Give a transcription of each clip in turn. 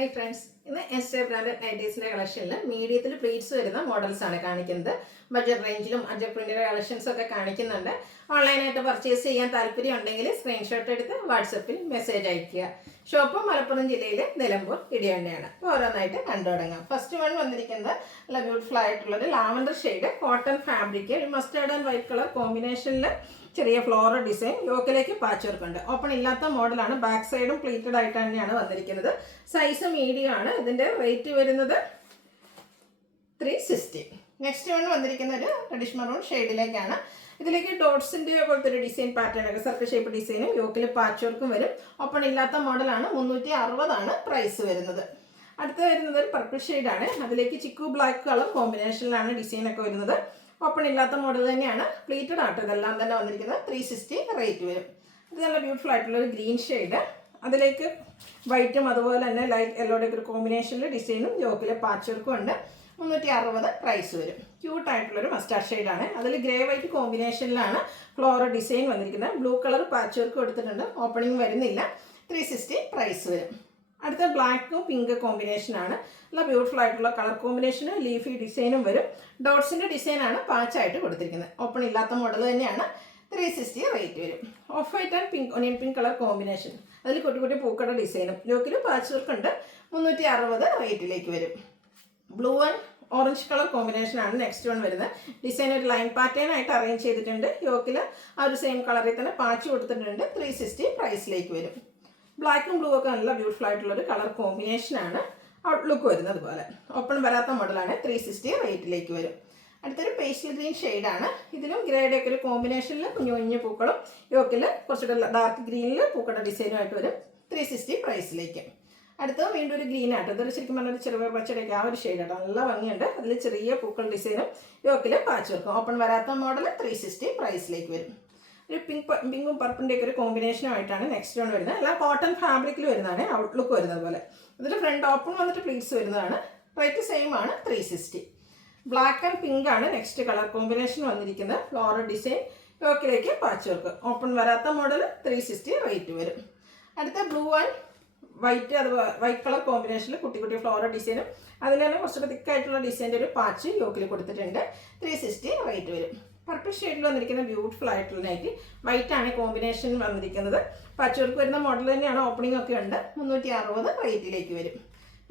Hi friends, ഇന്ന് S branded നൈറ്റീസിന്റെ കളക്ഷനിൽ മീഡിയത്തിൽ pleats വരുന്ന മോഡൽസ് ആണ് കാണിക്കുന്നത്. ബഡ്ജറ്റ് റേഞ്ചിലും അജർ പ്രിന്റിന്റെ കളക്ഷൻസ് ഒക്കെ കാണിക്കുന്നുണ്ട്. ഓൺലൈനായിട്ട് പർച്ചേസ് ചെയ്യാൻ താല്പര്യം ഉണ്ടെങ്കിൽ സ്ക്രീൻഷോട്ട് എടുത്ത് വാട്സപ്പിൽ മെസ്സേജ് അയയ്ക്കുക. ഷോപ്പ് മലപ്പുറം ജില്ലയിലെ നിലമ്പൂർ ഇടിയണ്ണയാണ്. അപ്പോൾ ഓരോന്നായിട്ട് കണ്ടു തുടങ്ങാം. ഫസ്റ്റ് വൺ വന്നിരിക്കുന്നത് നല്ല ബ്യൂട്ടിഫുൾ ആയിട്ടുള്ളൊരു ലാവൻഡർ ഷെയ്ഡ് കോട്ടൺ ഫാബ്രിക്, ഒരു മസ്റ്റേർഡ് ആൻഡ് വൈറ്റ് കളർ കോമ്പിനേഷനിൽ ചെറിയ ഫ്ലോറൽ ഡിസൈൻ, യോക്കിലേക്ക് പാച്ച് വർക്ക് ഉണ്ട്. ഓപ്പൺ ഇല്ലാത്ത മോഡലാണ്. ബാക്ക് സൈഡും പ്ലീറ്റഡ് ആയിട്ട് തന്നെയാണ് വന്നിരിക്കുന്നത്. സൈസ് മീഡിയം ആണ്. ഇതിൻ്റെ റേറ്റ് വരുന്നത് 360. നെക്സ്റ്റ് വൺ വന്നിരിക്കുന്ന ഒരു റെഡിഷ് മറൂൺ ഷെയ്ഡിലേക്കാണ്. ഇതിലേക്ക് ഡോട്ട്സിൻ്റെ പോലത്തെ ഒരു ഡിസൈൻ പാറ്റേൺ ഒക്കെ സർക്കിൾ ഷേപ്പ് ഡിസൈനും യോക്കിൽ പാച്ച് വർക്കും വരും. ഓപ്പൺ ഇല്ലാത്ത മോഡലാണ്. 360 പ്രൈസ് വരുന്നത്. അടുത്ത വരുന്നത് ഒരു പർപ്പിൾ ഷെയ്ഡാണ്. അതിലേക്ക് ചിക്കു ബ്ലാക്ക് കളർ കോമ്പിനേഷനിലാണ് ഡിസൈനൊക്കെ വരുന്നത്. ഓപ്പൺ ഇല്ലാത്ത മോഡൽ തന്നെയാണ്. പ്ലീറ്റഡ് ആട്ടോ ഇതെല്ലാം തന്നെ വന്നിരിക്കുന്നത്. 360 റേറ്റ് വരും. ഇത് നല്ല ബ്യൂട്ടിഫുൾ ആയിട്ടുള്ള ഒരു ഗ്രീൻ ഷെയ്ഡ്, അതിലേക്ക് വൈറ്റും അതുപോലെ തന്നെ ലൈറ്റ് യെല്ലോയുടെ ഒരു കോമ്പിനേഷനിൽ ഡിസൈനും യോക്കിലെ പാച്ച് വർക്കും ഉണ്ട്. 360 പ്രൈസ് വരും. ക്യൂട്ടായിട്ടുള്ളൊരു മസ്റ്റാർഡ് ഷെയ്ഡാണ്. അതിൽ ഗ്രേ വൈറ്റ് കോമ്പിനേഷനിലാണ് ഫ്ലോറൽ ഡിസൈൻ വന്നിരിക്കുന്നത്. ബ്ലൂ കളർ പാച്ച് വർക്ക് കൊടുത്തിട്ടുണ്ട്. ഓപ്പണിംഗ് വരുന്നില്ല. 360 പ്രൈസ് വരും. അടുത്ത ബ്ലാക്കും പിങ്ക് കോമ്പിനേഷനാണ്. നല്ല ബ്യൂട്ടിഫുൾ ആയിട്ടുള്ള കളർ കോമ്പിനേഷനും ലീഫി ഡിസൈനും വരും. ഡോട്ട്സിൻ്റെ ഡിസൈനാണ് പാച്ചായിട്ട് കൊടുത്തിരിക്കുന്നത്. ഓപ്പൺ ഇല്ലാത്ത മോഡൽ തന്നെയാണ്. 360 റേറ്റ് വരും. Of white and pink onion pink colour combination, അതിൽ കുട്ടി കുട്ടി പൂക്കളുടെ ഡിസൈനും യോക്കിൽ പാച്ച് വർക്ക് ഉണ്ട്. 360 റേറ്റിലേക്ക് വരും. ബ്ലൂ ആൻഡ് ഓറഞ്ച് കളർ കോമ്പിനേഷനാണ് നെക്സ്റ്റ് വൺ വരുന്നത്. ഡിസൈൻ ഒരു ലൈൻ പാറ്റേൺ ആയിട്ട് അറേഞ്ച് ചെയ്തിട്ടുണ്ട്. യോക്കിൽ ആ ഒരു സെയിം കളറിൽ തന്നെ പാച്ച് കൊടുത്തിട്ടുണ്ട്. 360 പ്രൈസിലേക്ക് വരും. ബ്ലാക്കും ബ്ലൂ ഒക്കെ നല്ല ബ്യൂട്ടിഫുൾ ആയിട്ടുള്ളൊരു കളർ കോമ്പിനേഷനാണ്. ഔട്ട്ലുക്ക് വരുന്നത് പോലെ. ഓപ്പൺ വരാത്ത മോഡലാണ്. 360 റേറ്റിലേക്ക് വരും. അടുത്തൊരു പേസ്റ്റൽ ഗ്രീൻ ഷെയ്ഡാണ്. ഇതിലും ഗ്രേയുടെ ഒക്കെ ഒരു കോമ്പിനേഷനിൽ കുഞ്ഞു കുഞ്ഞു പൂക്കളും യോക്കിൽ കുറച്ചുകൂടെ ഡാർക്ക് ഗ്രീനിൽ പൂക്കളുടെ ഡിസൈനുമായിട്ട് വരും. 360 പ്രൈസിലേക്ക്. അടുത്തത് വീണ്ടും ഒരു ഗ്രീൻ ആട്ടോ. ഇതൊരു ശരിക്കും പറഞ്ഞൊരു ചെറുപയർ പച്ചടിയൊക്കെ ആ ഒരു ഷെയ്ഡാട്ടോ. നല്ല ഭംഗിയുണ്ട്. അതിൽ ചെറിയ പൂക്കൾ ഡിസൈനും യോക്കിൽ പാച്ച് വർക്കും. ഓപ്പൺ വരാത്ത മോഡൽ 360 പ്രൈസിലേക്ക് വരും. ഒരു പിങ്കും പർപ്പിൻ്റെ ഒക്കെ ഒരു കോമ്പിനേഷനുമായിട്ടാണ് നെക്സ്റ്റ് വൺ വരുന്നത്. എല്ലാം കോട്ടൺ ഫാബ്രിക്കിൽ വരുന്നതാണ്. ഔട്ട്ലുക്ക് വരുന്നത് പോലെ. ഇതിൽ ഫ്രണ്ട് ഓപ്പൺ വന്നിട്ട് പ്ലീറ്റ്സ് വരുന്നതാണ്. റേറ്റ് സെയിം ആണ്. 360. ബ്ലാക്ക് ആൻഡ് പിങ്ക് ആണ് നെക്സ്റ്റ് കളർ കോമ്പിനേഷൻ വന്നിരിക്കുന്നത്. ഫ്ലോറൽ ഡിസൈൻ, യോക്കിലേക്ക് പാച്ച് വർക്ക്. ഓപ്പൺ വരാത്ത മോഡൽ 360 റേറ്റ് വരും. അടുത്ത ബ്ലൂ ആൻഡ് വൈറ്റ്, അത് വൈറ്റ് കളർ കോമ്പിനേഷനിൽ കുട്ടി കുട്ടി ഫ്ലോറൽ ഡിസൈനും അതിൽ തന്നെ കുറച്ചുകൂടെ തിക്കായിട്ടുള്ള ഡിസൈൻ്റെ ഒരു പാച്ച് യോക്കിൽ കൊടുത്തിട്ടുണ്ട്. 360 റേറ്റ് വരും. പർപ്പിൾ ഷെയ്ഡിൽ വന്നിരിക്കുന്ന ബ്യൂട്ടിഫുൾ ആയിട്ടുള്ള നൈറ്റ്. വൈറ്റ് ആണ് കോമ്പിനേഷൻ വന്നിരിക്കുന്നത്. പാച്ച് വർക്ക് വരുന്ന മോഡൽ തന്നെയാണ്. ഓപ്പണിംഗ് ഒക്കെ ഉണ്ട്. 360 റേറ്റിലേക്ക് വരും.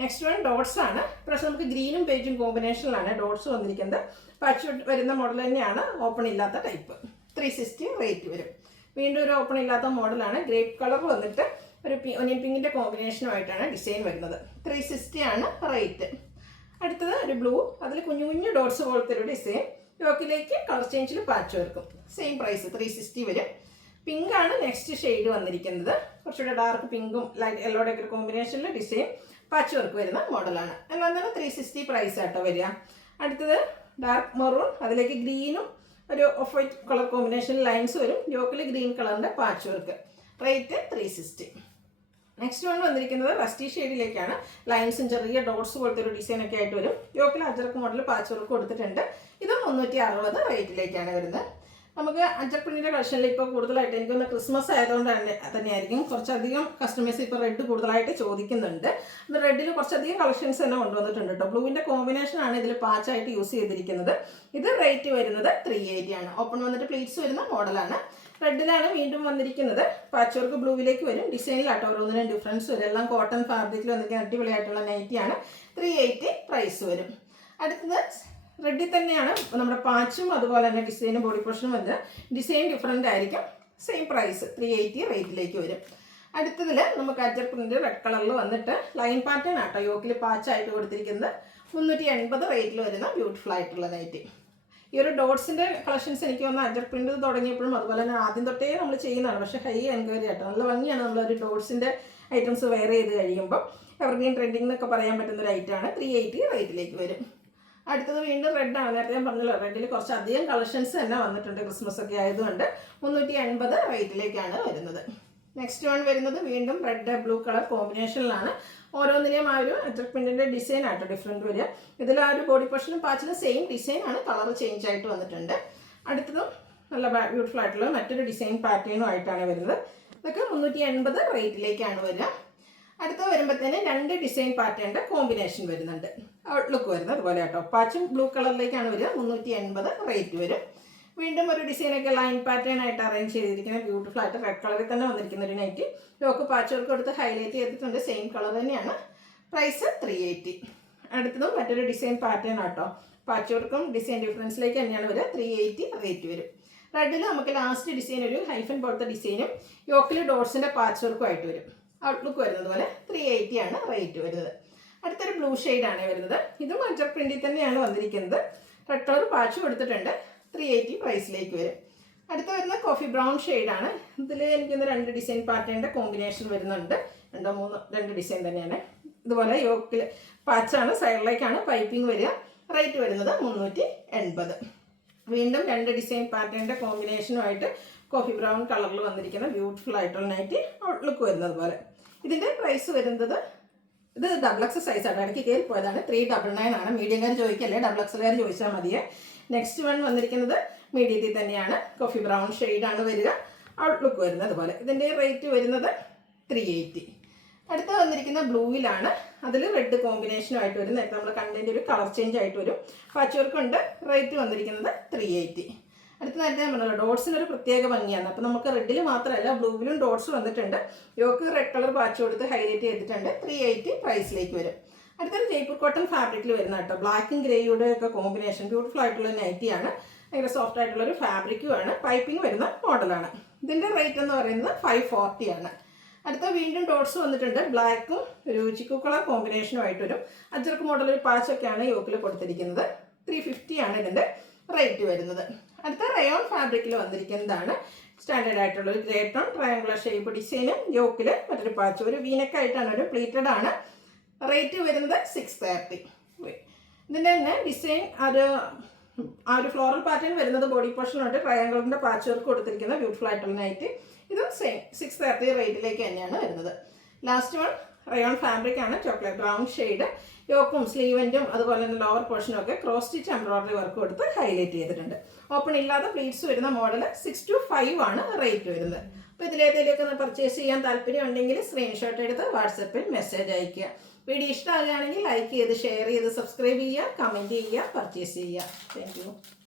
നെക്സ്റ്റ് വൺ ഡോട്ട്സ് ആണ്. പക്ഷേ നമുക്ക് ഗ്രീനും ബേജും കോമ്പിനേഷനിലാണ് ഡോട്ട്സ് വന്നിരിക്കുന്നത്. പാച്ച് വരുന്ന മോഡൽ തന്നെയാണ്. ഓപ്പൺ ഇല്ലാത്ത ടൈപ്പ്. 360 റേറ്റ് വരും. വീണ്ടും ഒരു ഓപ്പൺ ഇല്ലാത്ത മോഡലാണ്. ഗ്രേപ്പ് കളർ വന്നിട്ട് ഒരു ഒനിയൻ പിങ്കിൻ്റെ കോമ്പിനേഷനുമായിട്ടാണ് ഡിസൈൻ വരുന്നത്. 360 ആണ് റേറ്റ്. അടുത്തത് ഒരു ബ്ലൂ, അതിൽ കുഞ്ഞു കുഞ്ഞു ഡോട്ട്സ് പോലത്തെ ഒരു ഡിസൈൻ. യോക്കിലേക്ക് കളർ ചേഞ്ചിൽ പാച്ച് വർക്കും. സെയിം പ്രൈസ് 360 വരും. പിങ്ക് ആണ് നെക്സ്റ്റ് ഷെയ്ഡ് വന്നിരിക്കുന്നത്. കുറച്ചുകൂടെ ഡാർക്ക് പിങ്കും ലൈറ്റ് യെല്ലോയുടെ ഒക്കെ ഒരു കോമ്പിനേഷനിൽ ഡിസൈൻ പാച്ച് വർക്ക് വരുന്ന മോഡലാണ്. എല്ലാം തന്നെ 360 പ്രൈസ് ആട്ടോ വരിക. അടുത്തത് ഡാർക്ക് മെറൂൺ, അതിലേക്ക് ഗ്രീനും ഒരു ഓഫ് വൈറ്റ് കളർ കോമ്പിനേഷനിൽ ലൈൻസ് വരും. യോക്കിൽ ഗ്രീൻ കളറിൻ്റെ patch work. Rate 360. Next one വന്നിരിക്കുന്നത് റസ്റ്റി ഷെയ്ഡിലേക്കാണ്. ലൈൻസും ചെറിയ ഡോട്ട്സ് പോലത്തെ ഒരു ഡിസൈൻ ഒക്കെ ആയിട്ട് വരും. യോക്കിൽ അജർക്ക് മോഡൽ പാച്ച് വർക്ക് കൊടുത്തിട്ടുണ്ട്. ഇത് 360 റേറ്റിലേക്കാണ് വരുന്നത്. നമുക്ക് അജർ പ്രിന്റിൻ്റെ കളക്ഷനിൽ ഇപ്പോൾ കൂടുതലായിട്ട് എനിക്കൊന്ന് ക്രിസ്മസ് ആയതുകൊണ്ട് തന്നെയായിരിക്കും കുറച്ചധികം കസ്റ്റമേഴ്സ് ഇപ്പോൾ റെഡ് കൂടുതലായിട്ട് ചോദിക്കുന്നുണ്ട്. അത് റെഡിൽ കുറച്ചധികം കളക്ഷൻസ് തന്നെ കൊണ്ടുവന്നിട്ടുണ്ട് കേട്ടോ. ബ്ലൂവിൻ്റെ കോമ്പിനേഷനാണ് ഇതിൽ പാച്ചായിട്ട് യൂസ് ചെയ്തിരിക്കുന്നത്. ഇത് റേറ്റ് വരുന്നത് 380 ആണ്. ഓപ്പൺ വന്നിട്ട് പ്ലീറ്റ്സ് വരുന്ന മോഡലാണ്. റെഡിലാണ് വീണ്ടും വന്നിരിക്കുന്നത്. പാച്ച് വർക്ക് ബ്ലൂവിലേക്ക് വരും. ഡിസൈനിലാട്ടോ ഓരോന്നിനും ഡിഫറൻസ് വരും. എല്ലാം കോട്ടൺ ഫാബ്രിക്കിൽ വന്നിരിക്കുന്ന അടിപൊളിയായിട്ടുള്ള നൈറ്റിയാണ്. 380 പ്രൈസ് വരും. അടുത്തത് റെഡിൽ തന്നെയാണ് നമ്മുടെ പാച്ചും അതുപോലെ തന്നെ ഡിസൈനും ബോഡി പോർഷനും വരുന്നത്. ഡിസൈൻ ഡിഫറൻ്റ് ആയിരിക്കും. സെയിം പ്രൈസ് 380 റേറ്റിലേക്ക് വരും. അടുത്തതിൽ നമുക്ക് അജർ പ്രിന്റ് റെഡ് കളറിൽ വന്നിട്ട് ലൈൻ പാറ്റേൺ ആട്ടോ യോക്കിൽ പാച്ചായിട്ട് കൊടുത്തിരിക്കുന്നത്. 380 റേറ്റിൽ വരുന്ന ബ്യൂട്ടിഫുൾ ആയിട്ടുള്ള നൈറ്റി. ഈ ഒരു ഡോട്ട്സിൻ്റെ കളക്ഷൻസ് എനിക്ക് വന്ന അജർ പ്രിന്റ് തുടങ്ങിയപ്പോഴും അതുപോലെ തന്നെ ആദ്യം തൊട്ടേ നമ്മൾ ചെയ്യുന്നതാണ്. പക്ഷേ ഹൈ എൻക്വയറി ആട്ടോ. നല്ല ഭംഗിയാണ് നമ്മളൊരു ഡോട്ട്സിൻ്റെ ഐറ്റംസ് വെയർ ചെയ്ത് കഴിയുമ്പോൾ. എവർഗ്രീൻ ട്രെൻഡിങ് എന്നൊക്കെ പറയാൻ പറ്റുന്ന ഒരു ഐറ്റമാണ്. 380 റേറ്റിലേക്ക് വരും. അടുത്തത് വീണ്ടും റെഡാണ്. നേരത്തെ ഞാൻ പറഞ്ഞല്ലോ റെഡിൽ കുറച്ചധികം കളക്ഷൻസ് തന്നെ വന്നിട്ടുണ്ട്. ക്രിസ്മസ് ഒക്കെ ആയതുകൊണ്ട് 380 റേറ്റിലേക്കാണ് വരുന്നത്. നെക്സ്റ്റ് വൺ വരുന്നത് വീണ്ടും റെഡ് ബ്ലൂ കളർ കോമ്പിനേഷനിലാണ്. ഓരോന്നിലെയും ആ ഒരു അജർ പ്രിന്റിൻ്റെ ഡിസൈൻ ആയിട്ട് ഡിഫറെൻറ്റ് വരിക. ഇതിൽ ആ ഒരു ബോഡി പോർഷനും പാച്ചിനും സെയിം ഡിസൈൻ ആണ്. കളർ ചേഞ്ച് ആയിട്ട് വന്നിട്ടുണ്ട്. അടുത്തതും നല്ല ബ്യൂട്ടിഫുൾ ആയിട്ടുള്ള മറ്റൊരു ഡിസൈൻ പാറ്റേണും ആയിട്ടാണ് വരുന്നത്. ഇതൊക്കെ 380 റേറ്റിലേക്കാണ് വരിക. അടുത്ത വരുമ്പോഴത്തേന് 2 ഡിസൈൻ പാറ്റേണിൻ്റെ കോമ്പിനേഷൻ വരുന്നുണ്ട്. ഔട്ട്ലുക്ക് വരുന്നത് അതുപോലെ കേട്ടോ. പാച്ചും ബ്ലൂ കളറിലേക്കാണ് വരിക. 380 റേറ്റ് വരും. വീണ്ടും ഒരു ഡിസൈനൊക്കെ ലൈൻ പാറ്റേൺ ആയിട്ട് അറേഞ്ച് ചെയ്തിരിക്കുന്ന ബ്യൂട്ടിഫുൾ ആയിട്ട് റെഡ് കളറിൽ തന്നെ വന്നിരിക്കുന്ന ഒരു നൈറ്റി. യോക്ക് പാച്ച് വർക്ക് കൊടുത്ത് ഹൈലൈറ്റ് ചെയ്തിട്ടുണ്ട്. സെയിം കളർ തന്നെയാണ്. പ്രൈസ് 380. അടുത്തതും മറ്റൊരു ഡിസൈൻ പാറ്റേൺ ആട്ടോ. പാച്ച് വർക്കും ഡിസൈൻ ഡിഫറൻസിലേക്ക് തന്നെയാണ് വരിക. 380 റേറ്റ് വരും. റെഡിൽ നമുക്ക് ലാസ്റ്റ് ഡിസൈൻ ഒരു ഹൈഫൻ പോലത്തെ ഡിസൈനും യോക്കിൽ ഡോട്ട്സിൻ്റെ പാച്ച് വർക്കും ആയിട്ട് വരും. ഔട്ട്ലുക്ക് വരുന്നത് പോലെ 380 ആണ് റേറ്റ് വരുന്നത്. അടുത്തൊരു ബ്ലൂ ഷെയ്ഡാണ് വരുന്നത്. ഇതും അജർ പ്രിന്റിൽ തന്നെയാണ് വന്നിരിക്കുന്നത്. റെഡ് കളർ പാച്ച് കൊടുത്തിട്ടുണ്ട്. 380 പ്രൈസിലേക്ക് വരും. അടുത്ത വരുന്ന കോഫി ബ്രൗൺ ഷെയ്ഡാണ്. ഇതിൽ എനിക്കൊന്ന് 2 ഡിസൈൻ പാറ്റേണിൻ്റെ കോമ്പിനേഷൻ വരുന്നുണ്ട്. 2 ഡിസൈൻ തന്നെയാണ്. ഇതുപോലെ യോക്കിൽ പാച്ചാണ്, സൈഡിലേക്കാണ് പൈപ്പിംഗ് വരിക. റേറ്റ് വരുന്നത് 380. വീണ്ടും 2 ഡിസൈൻ പാറ്റേണിൻ്റെ കോമ്പിനേഷനുമായിട്ട് കോഫി ബ്രൗൺ കളറിൽ വന്നിരിക്കുന്ന ബ്യൂട്ടിഫുൾ ആയിട്ടുള്ള നൈറ്റി ഔട്ട്ലുക്ക് വരുന്നത് പോലെ. ഇതിൻ്റെ പ്രൈസ് വരുന്നത്, ഇത് XXL സൈസാണ്, ഇടയ്ക്ക് കയറി പോയതാണ്. 399 ആണ്. മീഡിയംകാർ ചോദിക്കല്ലേ, XXLകാർ ചോദിച്ചാൽ മതിയേ. നെക്സ്റ്റ് വൺ വന്നിരിക്കുന്നത് മീഡിയത്തിൽ തന്നെയാണ്. കോഫി ബ്രൗൺ ഷെയ്ഡാണ് വരിക. ഔട്ട്ലുക്ക് വരുന്നത് പോലെ. ഇതിൻ്റെ റേറ്റ് വരുന്നത് 380. അടുത്ത വന്നിരിക്കുന്ന ബ്ലൂവിലാണ്. അതിൽ റെഡ് കോമ്പിനേഷനുമായിട്ട് വരും. നേരത്തെ നമ്മൾ കണ്ടതിൻ്റെ ഒരു കളർ ചേഞ്ച് ആയിട്ട് വരും. പാച്ച് വർക്കുണ്ട്. റേറ്റ് വന്നിരിക്കുന്നത് 380. അടുത്ത നേരത്തെ പറഞ്ഞല്ലോ ഡോട്ട്സിനൊരു പ്രത്യേക ഭംഗിയാണ്. അപ്പോൾ നമുക്ക് റെഡിൽ മാത്രമല്ല ബ്ലൂവിലും ഡോട്ട്സ് വന്നിട്ടുണ്ട്. യോക്ക് റെഡ് കളർ പാച്ച് കൊടുത്ത് ഹൈലൈറ്റ് ചെയ്തിട്ടുണ്ട്. 380 പ്രൈസിലേക്ക് വരും. അടുത്തൊരു ജയ്പൂർ കോട്ടൺ ഫാബ്രിക്കിൽ വരുന്ന കേട്ടോ. ബ്ലാക്കും ഗ്രേയുടെ ഒക്കെ കോമ്പിനേഷൻ ബ്യൂട്ടിഫുൾ ആയിട്ടുള്ള നൈറ്റിയാണ്. ഭയങ്കര സോഫ്റ്റ് ആയിട്ടുള്ളൊരു ഫാബ്രിക്കുമാണ്. പൈപ്പിംഗ് വരുന്ന മോഡലാണ്. ഇതിൻ്റെ റേറ്റ് എന്ന് പറയുന്നത് 540 ആണ്. അടുത്ത വീണ്ടും ഡോട്ട്സ് വന്നിട്ടുണ്ട്. ബ്ലാക്കും ഒരു ചിക്കു കളർ കോമ്പിനേഷനുമായിട്ട് വരും. അജർക്ക് മോഡൽ ഒരു പാച്ചൊക്കെയാണ് യോക്കിൽ കൊടുത്തിരിക്കുന്നത്. 350 ആണ് ഇതിൻ്റെ റേറ്റ് വരുന്നത്. അടുത്ത റയോൺ ഫാബ്രിക്കിൽ വന്നിരിക്കുന്നതാണ്. സ്റ്റാൻഡേർഡ് ആയിട്ടുള്ള ഒരു ഗ്രേ ടോൺ ട്രയാങ്കുലർ ഷേപ്പ് ഡിസൈനും യോക്കിൽ മറ്റൊരു പാച്ച്, ഒരു വീനക്കായിട്ടാണ്, ഒരു പ്ലീറ്റഡ് ആണ്. റേറ്റ് വരുന്നത് 630. ഇതിൻ്റെ തന്നെ ഡിസൈൻ ആ ഒരു ഫ്ലോറൽ പാറ്റേൺ വരുന്നത് ബോഡി പോർഷനുമായിട്ട് ട്രയാങ്കിളിൻ്റെ പാച്ച് വർക്ക് കൊടുത്തിരിക്കുന്ന ബ്യൂട്ടിഫുൾ ആയിട്ടുള്ള നൈറ്റ്. ഇതും സെയിം 630 റേറ്റിലേക്ക് തന്നെയാണ് വരുന്നത്. ലാസ്റ്റ് വൺ റയോൺ ഫാബ്രിക് ആണ്. Chocolate brown shade. യോക്കും സ്ലീവൻറ്റും അതുപോലെ തന്നെ ലോവർ പോർഷനും ഒക്കെ ക്രോസ് സ്റ്റിച്ച് എംബ്രോയിഡറി വർക്ക് കൊടുത്ത് ഹൈലൈറ്റ് ചെയ്തിട്ടുണ്ട്. ഓപ്പൺ ഇല്ലാതെ പ്ലീറ്റ്സ് വരുന്ന മോഡൽ 625 ആണ് റേറ്റ് വരുന്നത്. അപ്പോൾ ഇതിലേതിലേക്ക് പർച്ചേസ് ചെയ്യാൻ താല്പര്യം ഉണ്ടെങ്കിൽ സ്ക്രീൻഷോട്ട് എടുത്ത് വാട്സപ്പിൽ മെസ്സേജ് അയയ്ക്കുക. വീഡിയോ ഇഷ്ടമാകുകയാണെങ്കിൽ ലൈക്ക് ചെയ്ത് ഷെയർ ചെയ്ത് സബ്സ്ക്രൈബ് ചെയ്യുക, കമൻറ്റ് ചെയ്യുക, പർച്ചേസ് ചെയ്യുക. Thank you.